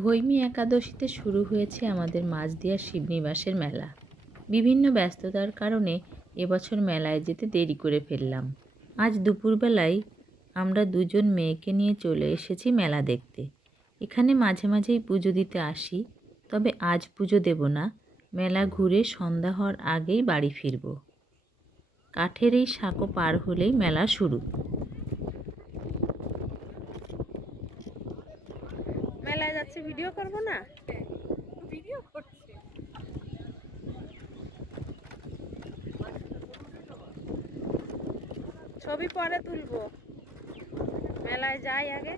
ভৈমী একাদশীতে শুরু হয়েছে আমাদের মাঝদিয়ার শিবনিবাসের মেলা। বিভিন্ন ব্যস্ততার কারণে এবছর মেলায় যেতে দেরি করে ফেললাম। আজ দুপুরবেলায় আমরা দুজন মেয়েকে নিয়ে চলে এসেছি মেলা দেখতে। এখানে মাঝে মাঝেই পুজো দিতে আসি, তবে আজ পুজো দেব না। মেলা ঘুরে সন্ধ্যা হওয়ার আগেই বাড়ি ফিরব। কাঠের এই সাঁকো পার হলেই মেলা শুরু। মেলায় যাচ্ছে, ভিডিও করব না? ভিডিও করছে। ছবি পরে তুলবো, মেলায় যাই আগে।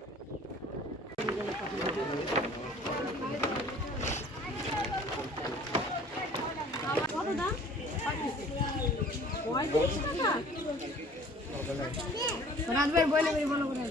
কত দাম? 35 টাকা। রাজবার বলে বলো করে।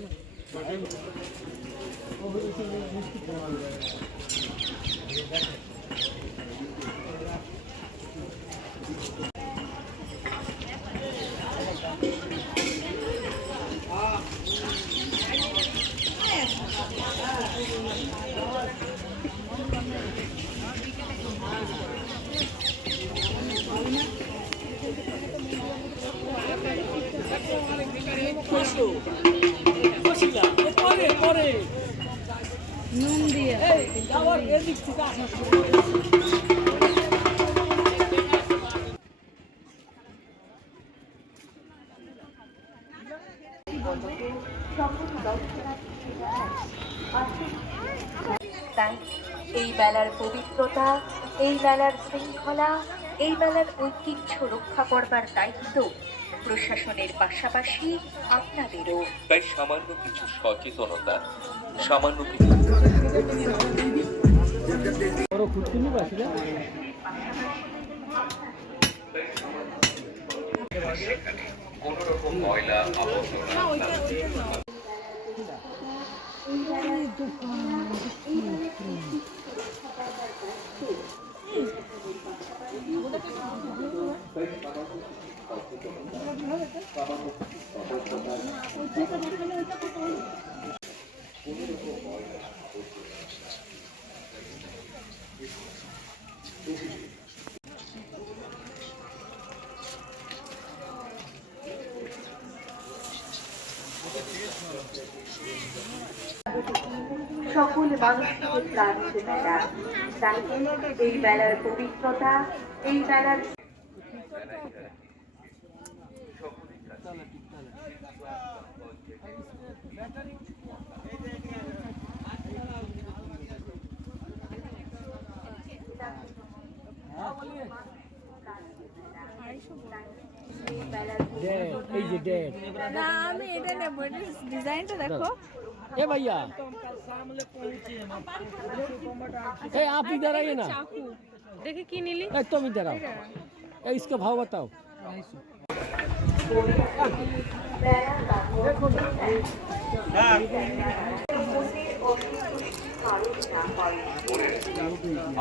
নুন দিয়ে তাই এই মেলার পবিত্রতা, এই মেলার শৃঙ্খলা, এই মেলার ঐতিহ্য রক্ষা করবার দায়িত্ব প্রশাসনের পাশাপাশি আপনাদেরও। তাই সামান্য কিছু সচেতনতা, সামান্য কিছু কোন রকম ময়লা আবর্জনা সকল মানুষকে প্রাণীতে মেলা, তাই এই মেলার পবিত্রতা, এই মেলার না, আমি এটা নেব। ডিজাইনটা দেখো। ए भैया, ए आप इधर आइए ना। দেখে কি নিলি? ए तुम इधर आओ। ए इसका भाव बताओ।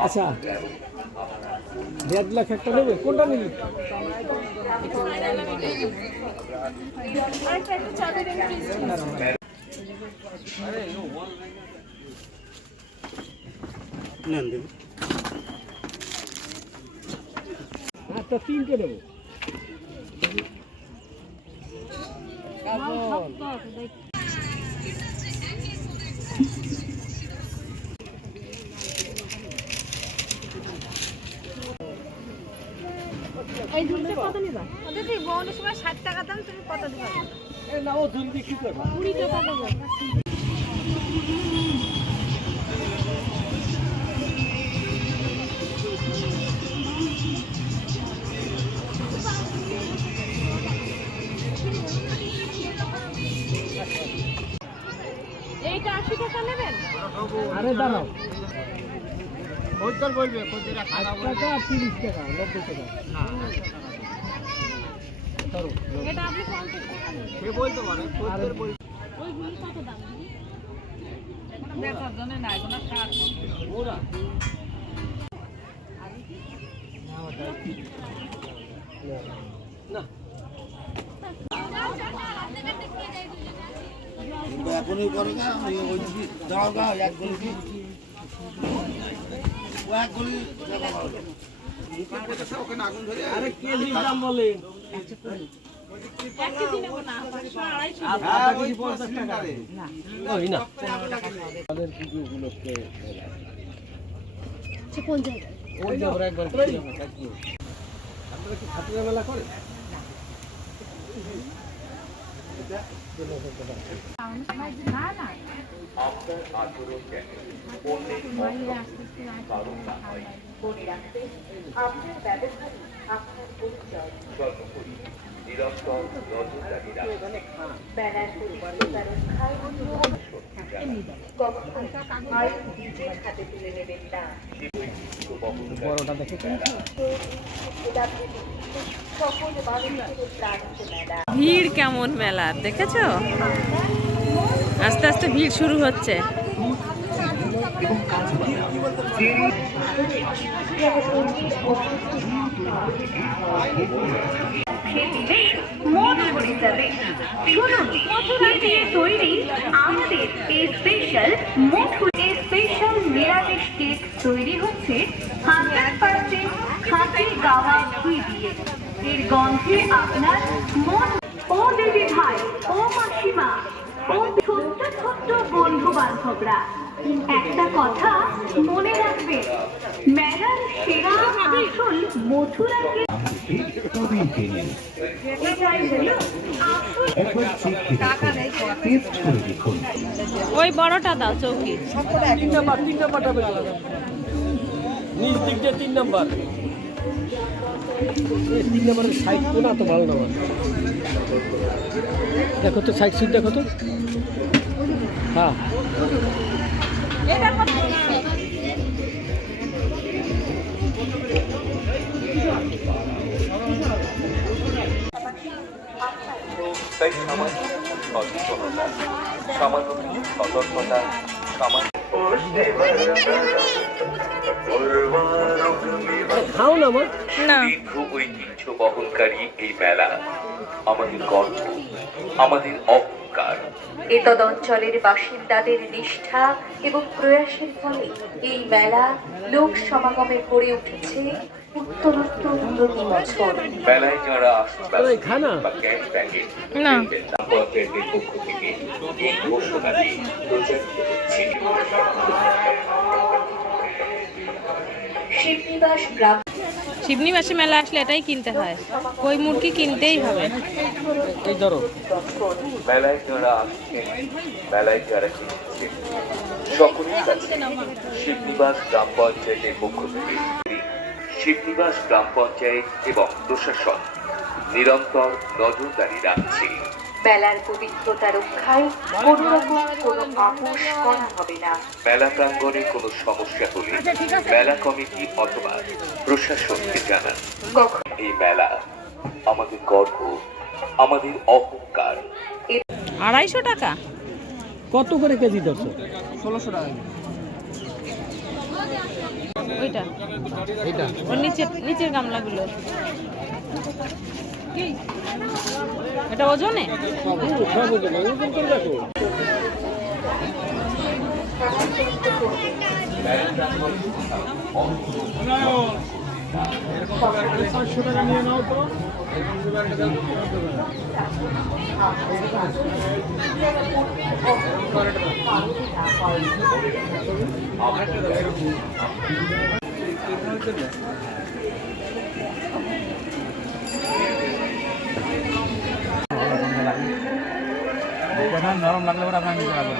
আচ্ছা, 1.5 লাখ একটা নেবে, কোনটা নিবি? একটা 3টে নেবো। এই ঝুলতে কত নিবা? ওদের কি বউনের সময় 60 টাকা দাম, তুমি কত দিবা? এ না, ও ঝুল বিক্রি করবা। 20 টাকা দেবো। এইটা 80 টাকা নেবেন? আরে দাঁড়াও, খদ্দের বলবে, 8 টাকা, 30 টাকা, 90 টাকা। এটা আপনি 50 টাকা নেবেন। সে বলতে পারে, খদ্দের বলবে। ওইগুলি কত দাম? দেখার জন্য না, এগুলো কার ওরা না এখনই করে না, দাঁড়াও, এক বলেছি আরে কেজির দাম বলেন। আধা কেজি 50 টাকা। ওই না। তাদের পুজো উপলক্ষে কোন জায়গায়? ওই যে আমরা একবার গেছিলাম কাকি। আপনারা কি ছাত্র মেলা করেন? আপনার আচরণ কেন অন্যের কারণ না হয় মনে রাখবেন আপনার ব্যবহারে আপনার পরিচয়। সর্বোপরি নিরন্তর নজরদারি রাখুন। মেলার পবিত্রতা রক্ষায় কখনো আইন নিজের হাতে তুলে নেবেন না। বড়টা দেখে সকল মানুষের প্রাণিত মেলা। ভিড় কেমন মেলার দেখেছো? আস্তে আস্তে ভিড় শুরু হচ্ছে। মন ভরে যাবে। শুনুন, মথুরা দিয়ে তৈরি আমাদের এই স্পেশাল স্পেশাল নিরামিষ কেক তৈরি হচ্ছে 100% খাঁটি গাওয়া ঘি দিয়ে। এর গন্ধে আপনার মন। ও দিদি ভাই, ও মাসিমা, ও ছোট্ট ছোট্ট বন্ধু বান্ধবরা, একটা কথা মনে রাখবে, মেলার সেরা আসল মথুরাকে ওই বড়টা দাও চৌকি। 3 নাম্বার আলাদা। নিচ দিক দিয়ে 3 নাম্বার। এই 3 নাম্বারের সাইড কোনা তো ভালো না। দেখো তো সাইড সিট দেখো তো। হ্যাঁ। তাই সামাজিক সচেতনতা, সামাজিক সতর্কতা, সামাজিক খাও না আমার। না, দীর্ঘ ঐতিহ্য বহনকারী এই মেলা আমাদের গর্ব, আমাদের অহংকার। এতদ অঞ্চলের বাসিন্দাদের নিষ্ঠা এবং প্রয়াসের ফলে এই মেলা লোক সমাগমে গড়ে উঠেছে উত্তরোত্তর প্রতি বছর। মেলায় যারা আসতে এই খানা বা ক্যাশ ব্যাগে না। পঞ্চায়েতের পক্ষ থেকে এই ঘোষণাটি প্রচারিত হচ্ছে। শিবনিবাস গ্রাম শিবনিবাসে মেলা আসলে এটাই কিনতে হয়, কই মুরগি কিনতেই হবে। এই ধরো। মেলায় যারা আসছেন, মেলায় যারা কিনছেন, সকলের কাছে শিবনিবাস গ্রাম পঞ্চায়েতের পক্ষ থেকে শিবনিবাস গ্রাম পঞ্চায়েত এবং প্রশাসন নিরন্তর নজরদারি রাখছে। মেলার পবিত্রতা রক্ষায় কোনো রকম কোনো আপোষ করা হবে না। মেলা প্রাঙ্গণে কোনো সমস্যা হলে মেলা কমিটি অথবা প্রশাসনকে জানান। কখন এই মেলা আমাদের গর্ব, আমাদের অহংকার। 250 টাকা। কত করে কেজি দর্শক? 1600 টাকা। ওইটা এটা ওর নিচের গামলাগুলো এটা ওজনে। সব ওজন করে দেখো। নরম লাগলে আপনার নিতে পারবেন।